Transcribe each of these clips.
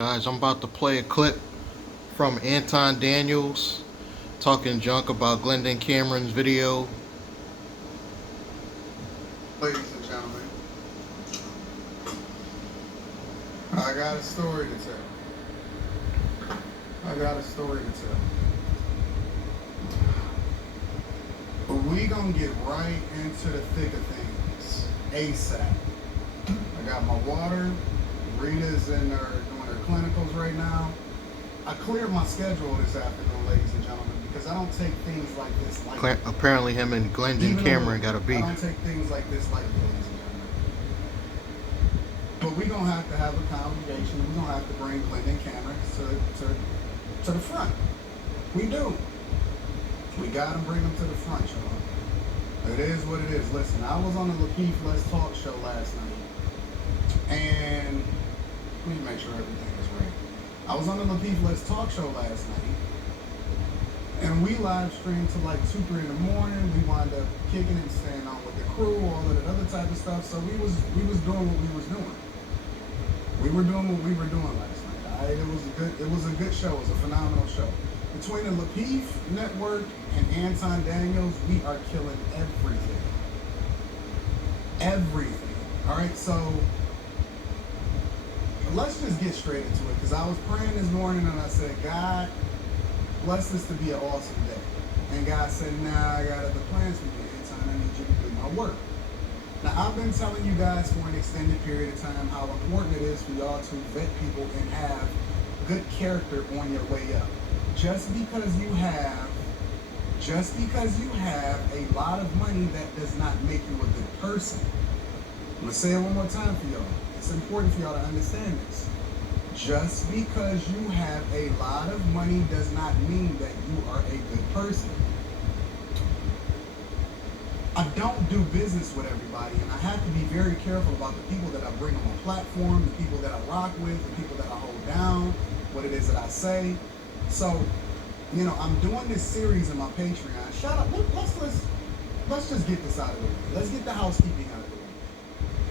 Guys, I'm about to play a clip from Anton Daniels talking junk about Glendon Cameron's video. Ladies and gentlemen, I got a story to tell. I got a story to tell. But we gonna get right into the thick of things ASAP. I got my water. Rita's in there doing her clinicals right now. I cleared my schedule this afternoon, ladies and gentlemen, because I don't take things like this lightly. Apparently, him and Glendon Cameron got a beef. I don't take things like this lightly, ladies and gentlemen. But we're gonna have a congregation. We're gonna have to bring Glendon Cameron to the front. We do. We gotta bring him to the front, y'all. It is what it is. Listen, I was on the Lakeith Let's Talk show last night, and let me make sure everything is right. I was on the Lakeith Let's Talk show last night, and we live streamed to like 2, 3 in the morning. We wound up kicking and staying on with the crew, all of that other type of stuff. So we was doing what we was doing. We were doing what we were doing last night. It was a good show. It was a phenomenal show. Between the Lakeith Network and Anton Daniels, we are killing everything. Everything. All right, so let's just get straight into it, because I was praying this morning and I said, God, bless this to be an awesome day. And God said, nah, I got other plans for you, Anton. I need you to do my work. Now, I've been telling you guys for an extended period of time how important it is for y'all to vet people and have good character on your way up. Just because you have a lot of money, that does not make you a good person. I'm going to say it one more time for y'all. It's important for y'all to understand this. Just because you have a lot of money does not mean that you are a good person. I don't do business with everybody, and I have to be very careful about the people that I bring on my platform, the people that I rock with, the people that I hold down, what it is that I say. So, I'm doing this series in my Patreon. Shout out, let's just get this out of the way. Let's get the housekeeping out of the way.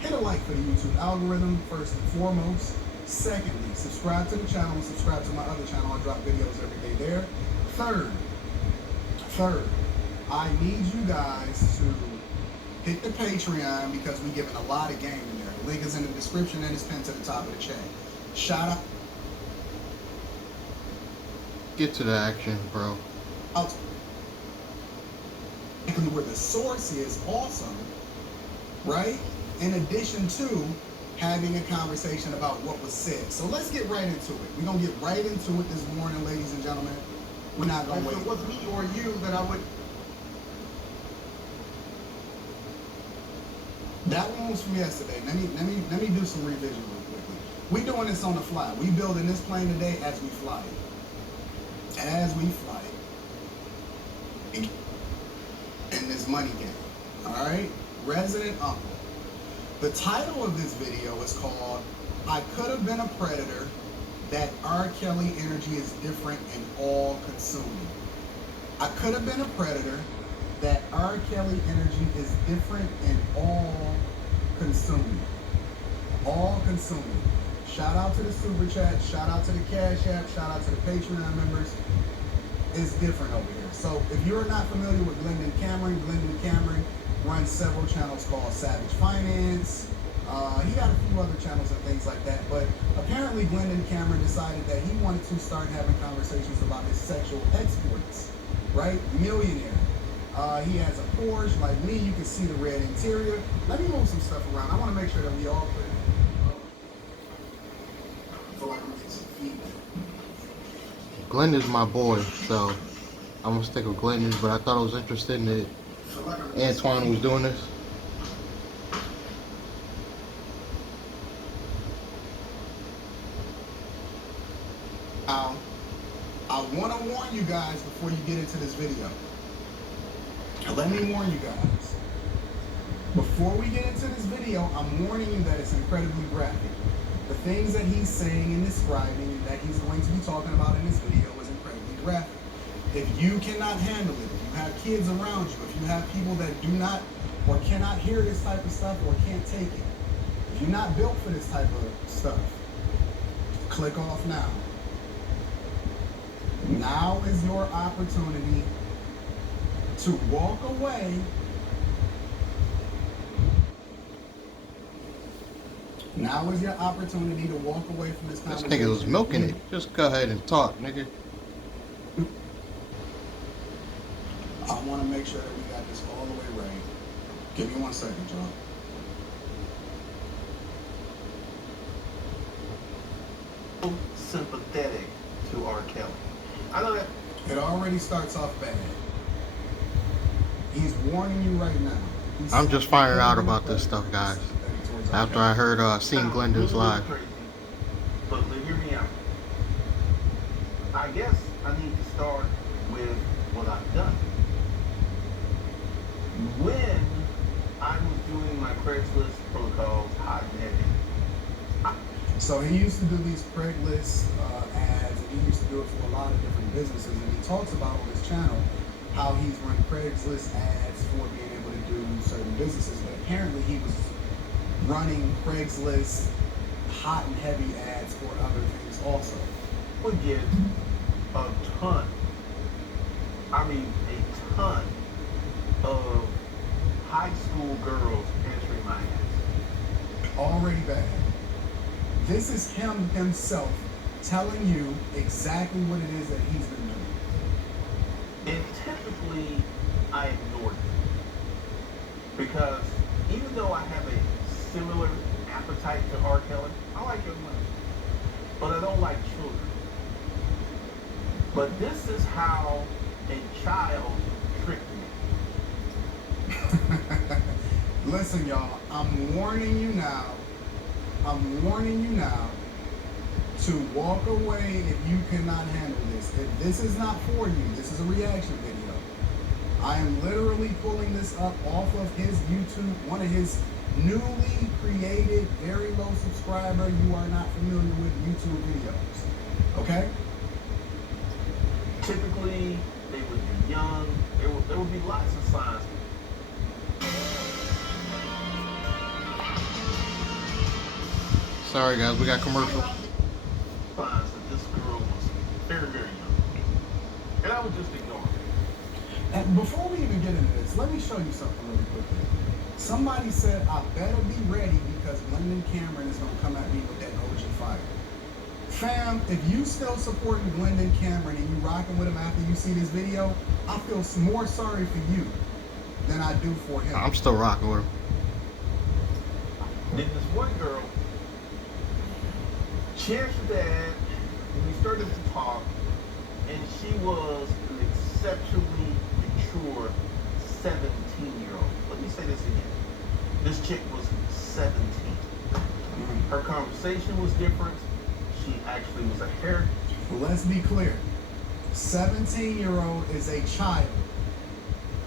Hit a like for the YouTube algorithm, first and foremost. Secondly, subscribe to the channel and subscribe to my other channel. I drop videos every day there. Third, I need you guys to hit the Patreon, because we're giving a lot of game in there. The link is in the description and it's pinned to the top of the chat. Shout out. Get to the action, bro. Where the source is awesome, right? In addition to having a conversation about what was said. So let's get right into it. We're going to get right into it this morning, ladies and gentlemen. We're not going to wait. If it was me or you, that I would... That one was from yesterday. Let me do some revision real quickly. We doing this on the fly. We building this plane today as we fly it. As we fly it. In this money game. Alright? Resident Uncle. The title of this video is called, I Could Have Been a Predator, That R. Kelly Energy is Different and All Consuming. I could have been a predator, that R. Kelly energy is different and all consuming. All consuming. Shout out to the Super Chat, shout out to the Cash App, shout out to the Patreon members. It's different over here. So if you're not familiar with Glendon Cameron runs several channels called Savage Finance. He got a few other channels and things like that. But apparently Glendon Cameron decided that he wanted to start having conversations about his sexual exploits. Right? Millionaire. He has a Porsche like me. You can see the red interior. Let me move some stuff around. I want to make sure that we all put it. I feel like I'm getting some feedback. Glendon's my boy, so I'm gonna stick with Glendon. But I thought it was interesting that Antoine was doing this. I want to warn you guys before you get into this video. Let me warn you guys. Before we get into this video, I'm warning you that it's incredibly graphic. The things that he's saying and describing and that he's going to be talking about in this video is incredibly graphic. If you cannot handle it, if you have kids around you, if you have people that do not or cannot hear this type of stuff or can't take it, if you're not built for this type of stuff, Click off now. Now is your opportunity to walk away. Now is your opportunity to walk away from this This conversation. nigga was milking it. Just go ahead and talk, nigga. I want to make sure that we got this all the way right. Give me 1 second, y'all. Sympathetic to R. Kelly. I know that. It already starts off bad. He's warning you right now. I'm just finding out about this stuff, guys. After I heard, seen Glendon's live. Crazy, but hear me out. I guess I need to start with what I've done. When I was doing my Craigslist protocols, hot and heavy. So he used to do these Craigslist ads, and he used to do it for a lot of different businesses. And he talks about on his channel how he's run Craigslist ads for being able to do certain businesses. But apparently he was running Craigslist hot and heavy ads for other things also. Would get a ton, I mean a ton of high school girls answering my ads. Already bad. This is him himself telling you exactly what it is that he's been doing. And typically, I ignored it. Because even though I have a similar appetite to R. Kelly, I like young women. But I don't like children. But this is how a child tricked me. Listen, y'all, I'm warning you now to walk away if you cannot handle this. If this is not for you, this is a reaction video. I am literally pulling this up off of his YouTube, one of his newly created, very low subscriber, you are not familiar with YouTube videos. Okay? Typically, they would be young. There would be lots of signs. Sorry, guys, we got commercials. Signs that this girl was very, very young. And I would just ignore it. And before we even get into this, let me show you something really quickly. Somebody said, I better be ready because Glendon Cameron is going to come at me with that OG fire. Fam, if you still supporting Glendon Cameron and you rocking with him after you see this video, I feel more sorry for you than I do for him. I'm still rocking with him. Then this one girl, she answered that, and we started to talk, and she was an exceptionally mature 17-year-old. Let me say this again. This chick was 17. Her conversation was different. She actually was a hair. Let's be clear. 17-year-old is a child.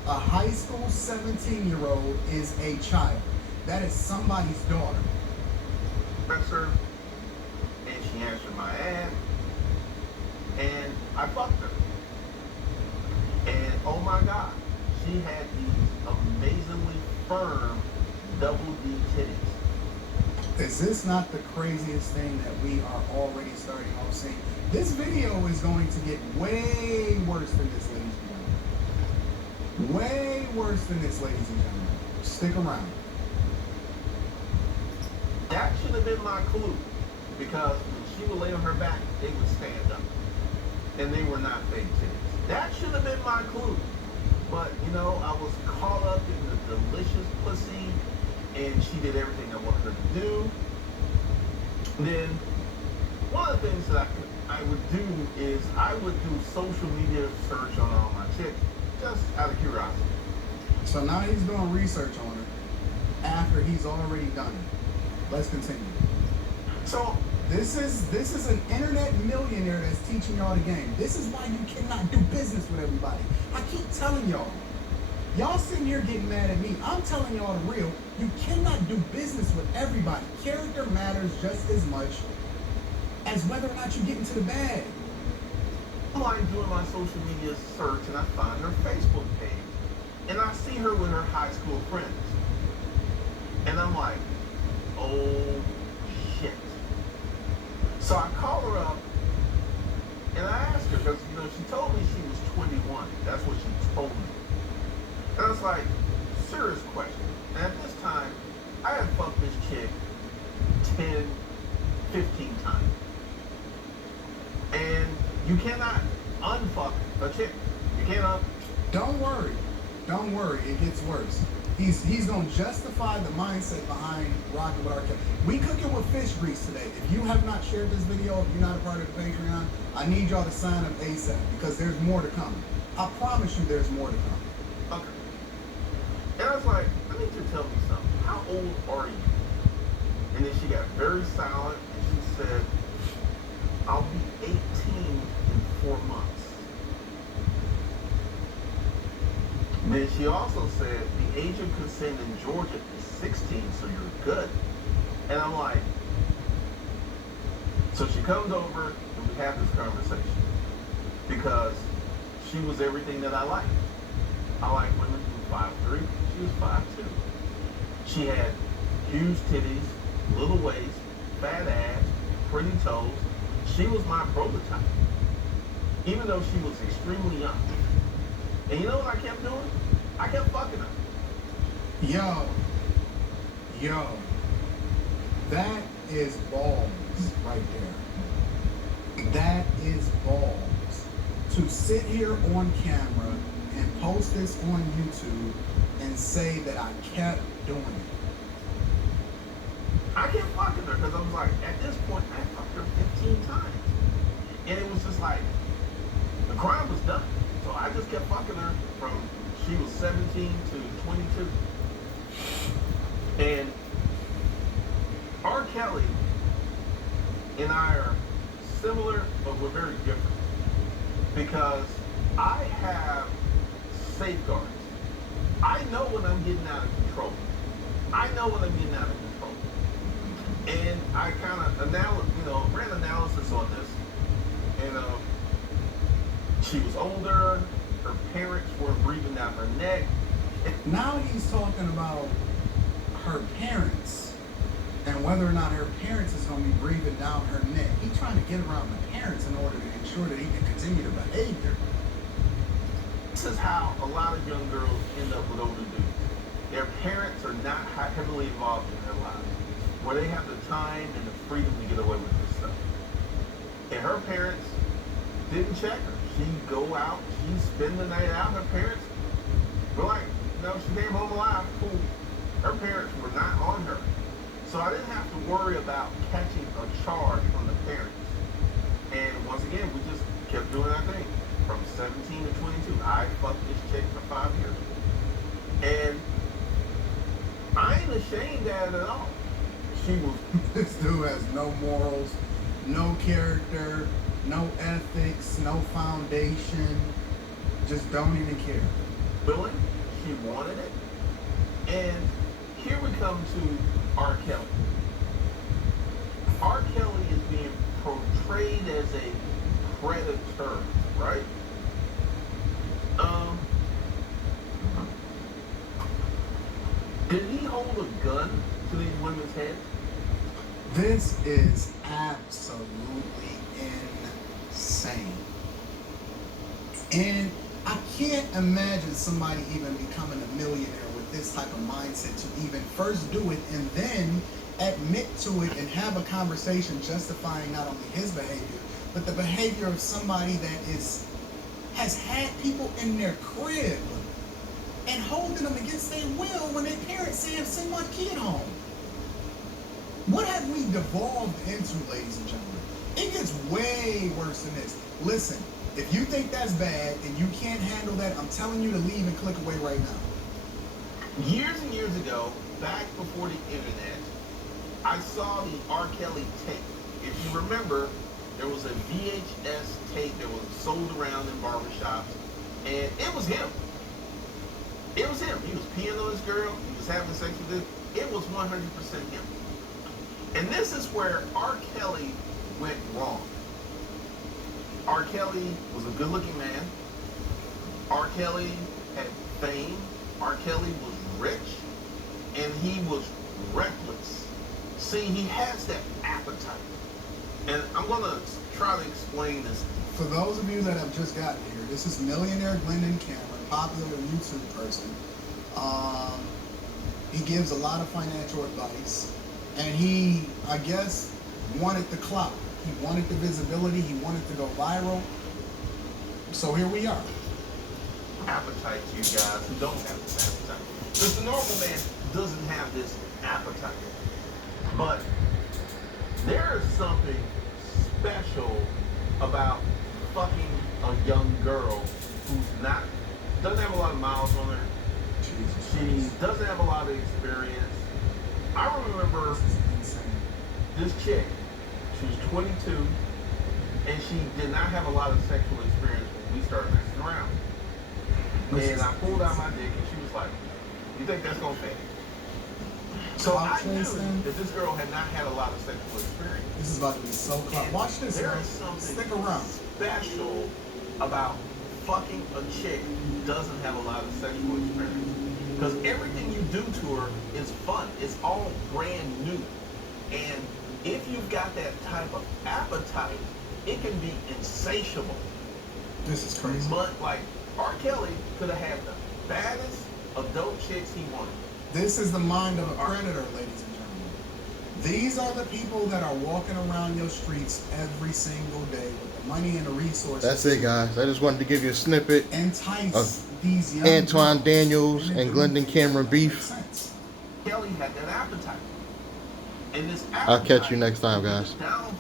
A high school 17-year-old is a child. That is somebody's daughter. Professor, and she answered my ad, and I fucked her. And oh my God, she had these amazingly firm double D titties. Is this not the craziest thing that we are already starting off seeing? This video is going to get way worse than this, ladies and gentlemen. Way worse than this, ladies and gentlemen. Stick around. That should have been my clue, because when she would lay on her back, they would stand up. And they were not fake titties. That should have been my clue. But, you know, I was caught up in the delicious pussy, and she did everything I wanted her to do. Then, one of the things that I would do is I would do social media search on all my chicks, just out of curiosity. So now he's doing research on her after he's already done it. Let's continue. So, This is an internet millionaire that's teaching y'all the game. This is why you cannot do business with everybody. I keep telling y'all. Y'all sitting here getting mad at me. I'm telling y'all the real. You cannot do business with everybody. Character matters just as much as whether or not you get into the bag. I'm doing my social media search, and I find her Facebook page. And I see her with her high school friends. And I'm like, oh, shit. So I called her up and I asked her, because, you know, she told me she was 21. That's what she told me. And I was like, serious question. And at this time, I had fucked this chick 10, 15 times. And you cannot unfuck a chick. You cannot. Don't worry. Don't worry. It gets worse. He's going to justify the mindset behind rocking with our cat. We cooking with fish grease today. If you have not shared this video, if you're not a part of the Patreon, I need y'all to sign up ASAP because there's more to come. I promise you there's more to come. Okay. And I was like, I need you to tell me something. How old are you? And then she got very silent and she said, I'll be 18 in 4 months. And then she also said the age of consent in Georgia is 16, so you're good. And I'm like, so she comes over and we have this conversation because she was everything that I like. I like women who 5'3", she was 5'2". She had huge titties, little waist, fat ass, pretty toes. She was my prototype, even though she was extremely young. And you know what I kept doing? I kept fucking her. Yo, that is balls right there. That is balls. To sit here on camera and post this on YouTube and say that I kept doing it. I kept fucking her because I was like, at this point, I fucked her 15 times. And it was just like, the crime was done. So I just kept fucking her from she was 17 to 22. And R. Kelly and I are similar, but we're very different. Because I have safeguards. I know when I'm getting out of control. I know when I'm getting out of control. And I kind of, ran analysis on this. And she was older. Her parents were breathing down her neck. Now he's talking about her parents and whether or not her parents is going to be breathing down her neck. He's trying to get around the parents in order to ensure that he can continue the behavior. This is how a lot of young girls end up with older dudes. Their parents are not heavily involved in their lives, where they have the time and the freedom to get away with this stuff. And her parents didn't check her. She'd go out, she'd spend the night out. Her parents were like, she came home alive, cool. Her parents were not on her. So I didn't have to worry about catching a charge from the parents. And once again, we just kept doing our thing. From 17 to 22, I fucked this chick for 5 years. And I ain't ashamed of it at all. She was... This dude has no morals, no character, no ethics, no foundation. Just don't even care. willing, she wanted it. And here we come to R. Kelly. R. Kelly is being portrayed as a predator, right? Did he hold a gun to these women's heads? This is absolutely insane. And I can't imagine somebody even becoming a millionaire with this type of mindset to even first do it and then admit to it and have a conversation justifying not only his behavior, but the behavior of somebody that has had people in their crib and holding them against their will when their parents say, send my kid home. What have we devolved into, ladies and gentlemen? It gets way worse than this. Listen, if you think that's bad and you can't handle that, I'm telling you to leave and click away right now. Years and years ago, back before the internet, I saw the R. Kelly tape. If you remember, there was a VHS tape that was sold around in barbershops, and it was him. It was him. He was peeing on this girl. He was having sex with this. It was 100% him. And this is where R. Kelly went wrong. R. Kelly was a good-looking man. R. Kelly had fame. R. Kelly was rich. And he was reckless. See, he has that appetite. And I'm gonna try to explain this. For those of you that have just gotten here, this is millionaire Glendon Cameron, popular YouTube person. He gives a lot of financial advice, and he, I guess, wanted the clout. He wanted the visibility. He wanted to go viral. So here we are. Appetite to you guys who don't have this appetite. Because the normal man doesn't have this appetite. But there is something special about fucking a young girl who's doesn't have a lot of miles on her. She doesn't have a lot of experience. I remember this chick, she was 22, and she did not have a lot of sexual experience when we started messing around. And I pulled out my dick, and she was like, "You think that's gonna fit?" So I knew that this girl had not had a lot of sexual experience. This is about to be so close. Watch this, There man. is something Stick around. special about fucking a chick who doesn't have a lot of sexual experience. Because everything you do to her is fun. It's all brand new. And if you've got that type of appetite, it can be insatiable. This is crazy. But like R. Kelly could have had the baddest adult chicks he wanted. This is the mind of a predator, ladies and gentlemen. These are the people that are walking around your streets every single day with the money and the resources. That's it, guys. I just wanted to give you a snippet Entice of these young Anton girls Daniels into and Glendon doing Cameron things that beef. make sense. Kelly had that appetite. And this I'll catch you appetite next time, guys. down